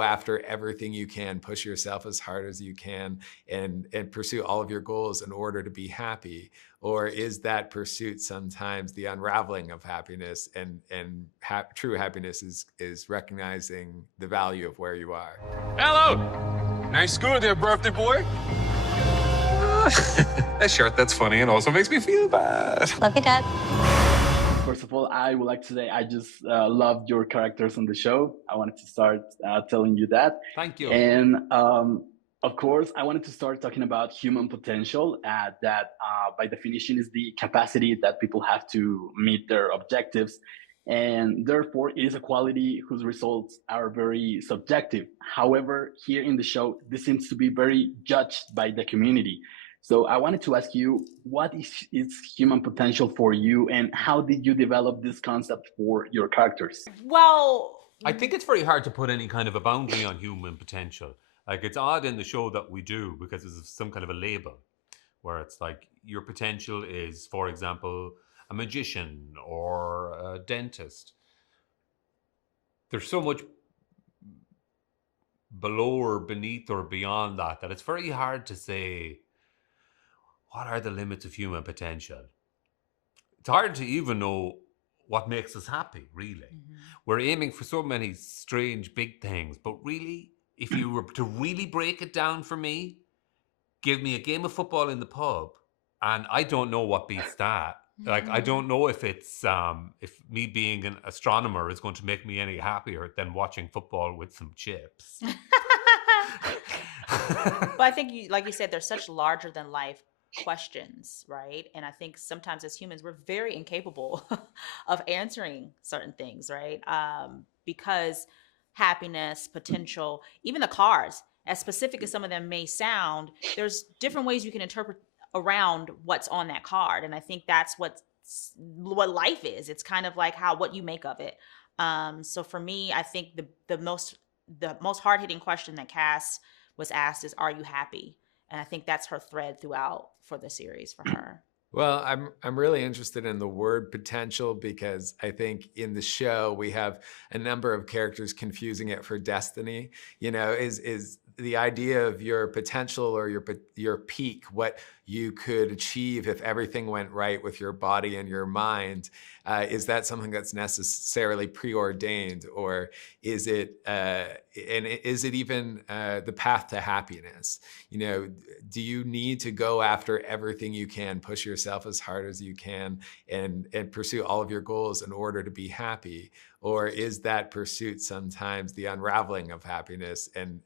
after everything you can, push yourself as hard as you can, and pursue all of your goals in order to be happy? Or is that pursuit sometimes the unraveling of happiness, and true happiness is recognizing the value of where you are? Hello! Nice school there, birthday boy. That shirt, that's funny and also makes me feel bad. Love you, Dad. First of all, I would like to say I just loved your characters on the show. I wanted to start telling you that. Thank you. And of course, I wanted to start talking about human potential, that by definition is the capacity that people have to meet their objectives. And therefore, it is a quality whose results are very subjective. However, here in the show, this seems to be very judged by the community. So I wanted to ask you, what is human potential for you, and how did you develop this concept for your characters? Well, I think it's very hard to put any kind of a boundary on human potential. Like, it's odd in the show that we do, because it's some kind of a label where it's like your potential is, for example, a magician or a dentist. There's so much below or beneath or beyond that it's very hard to say what are the limits of human potential. It's hard to even know what makes us happy, really. Mm-hmm. We're aiming for so many strange big things, but really, if you were to really break it down for me, give me a game of football in the pub, and I don't know what beats that. Like, I don't know if it's if me being an astronomer is going to make me any happier than watching football with some chips. But I think, like you said, there's such larger than life questions, right? And I think sometimes as humans, we're very incapable of answering certain things, right? Because happiness, potential, even the cards, as specific as some of them may sound, there's different ways you can interpret around what's on that card. And I think that's what life is. It's kind of like what you make of it. So for me, I think the most hard-hitting question that Cass was asked is, are you happy? And I think that's her thread throughout for the series for her. Well, I'm really interested in the word potential, because I think in the show we have a number of characters confusing it for destiny. You know, is the idea of your potential or your peak, what you could achieve if everything went right with your body and your mind, is that something that's necessarily preordained, or is it and is it even the path to happiness? You know, do you need to go after everything you can, push yourself as hard as you can, and pursue all of your goals in order to be happy? Or is that pursuit sometimes the unraveling of happiness, and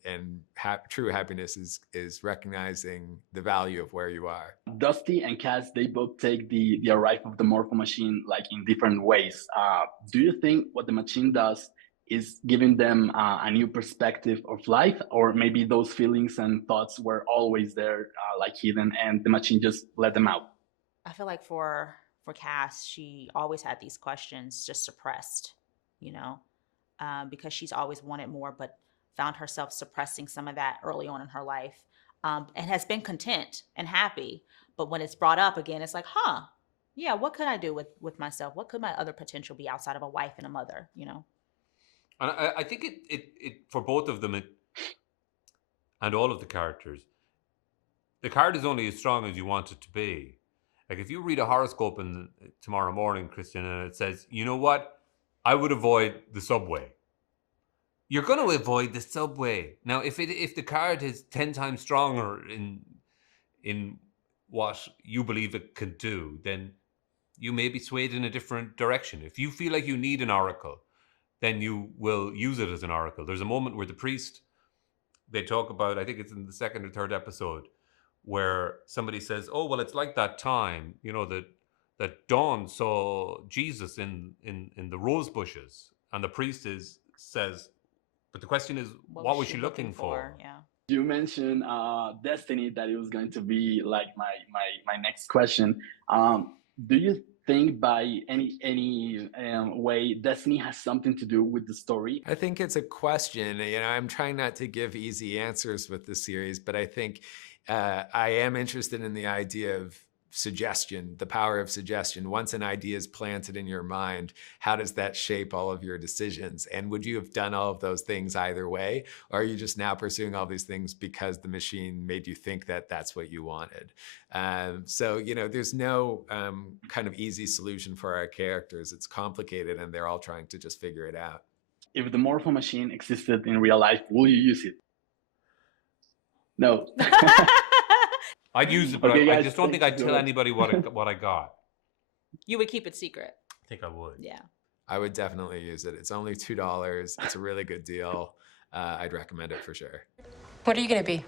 true happiness is recognizing the value of where you are? Dusty and Cass, they both take the arrival of the Morpho machine like in different ways. Do you think what the machine does is giving them a new perspective of life, or maybe those feelings and thoughts were always there, like hidden, and the machine just let them out? I feel like for Cass, she always had these questions just suppressed, you know, because she's always wanted more, but found herself suppressing some of that early on in her life, and has been content and happy. But when it's brought up again, it's like, yeah, what could I do with myself? What could my other potential be outside of a wife and a mother, you know? And I think it for both of them, and all of the characters, the card is only as strong as you want it to be. Like, if you read a horoscope tomorrow morning, Christian, and it says, you know what, I would avoid the subway. You're going to avoid the subway. Now, if the card is 10 times stronger in what you believe it can do, then you may be swayed in a different direction. If you feel like you need an oracle, then you will use it as an oracle. There's a moment where the priest, they talk about, I think it's in the second or third episode, where somebody says, oh, well, it's like that time, you know, that Dawn saw Jesus in the rose bushes. And the priest says, but the question is, what was she looking for? Yeah. You mentioned destiny, that it was going to be like my next question. Do you think by any way destiny has something to do with the story? I think it's a question. You know, I'm trying not to give easy answers with the series, but I think I am interested in the idea of suggestion, the power of suggestion. Once an idea is planted in your mind, how does that shape all of your decisions? And would you have done all of those things either way? Or are you just now pursuing all these things because the machine made you think that that's what you wanted? So, you know, there's no kind of easy solution for our characters. It's complicated and they're all trying to just figure it out. If the morpho machine existed in real life, will you use it? No. I'd use it, but Okay, I guys, just don't think I'd thanks, tell Joe. anybody what I got. You would keep it secret. I think I would. Yeah. I would definitely use it. It's only $2. It's a really good deal. I'd recommend it for sure. What are you going to be?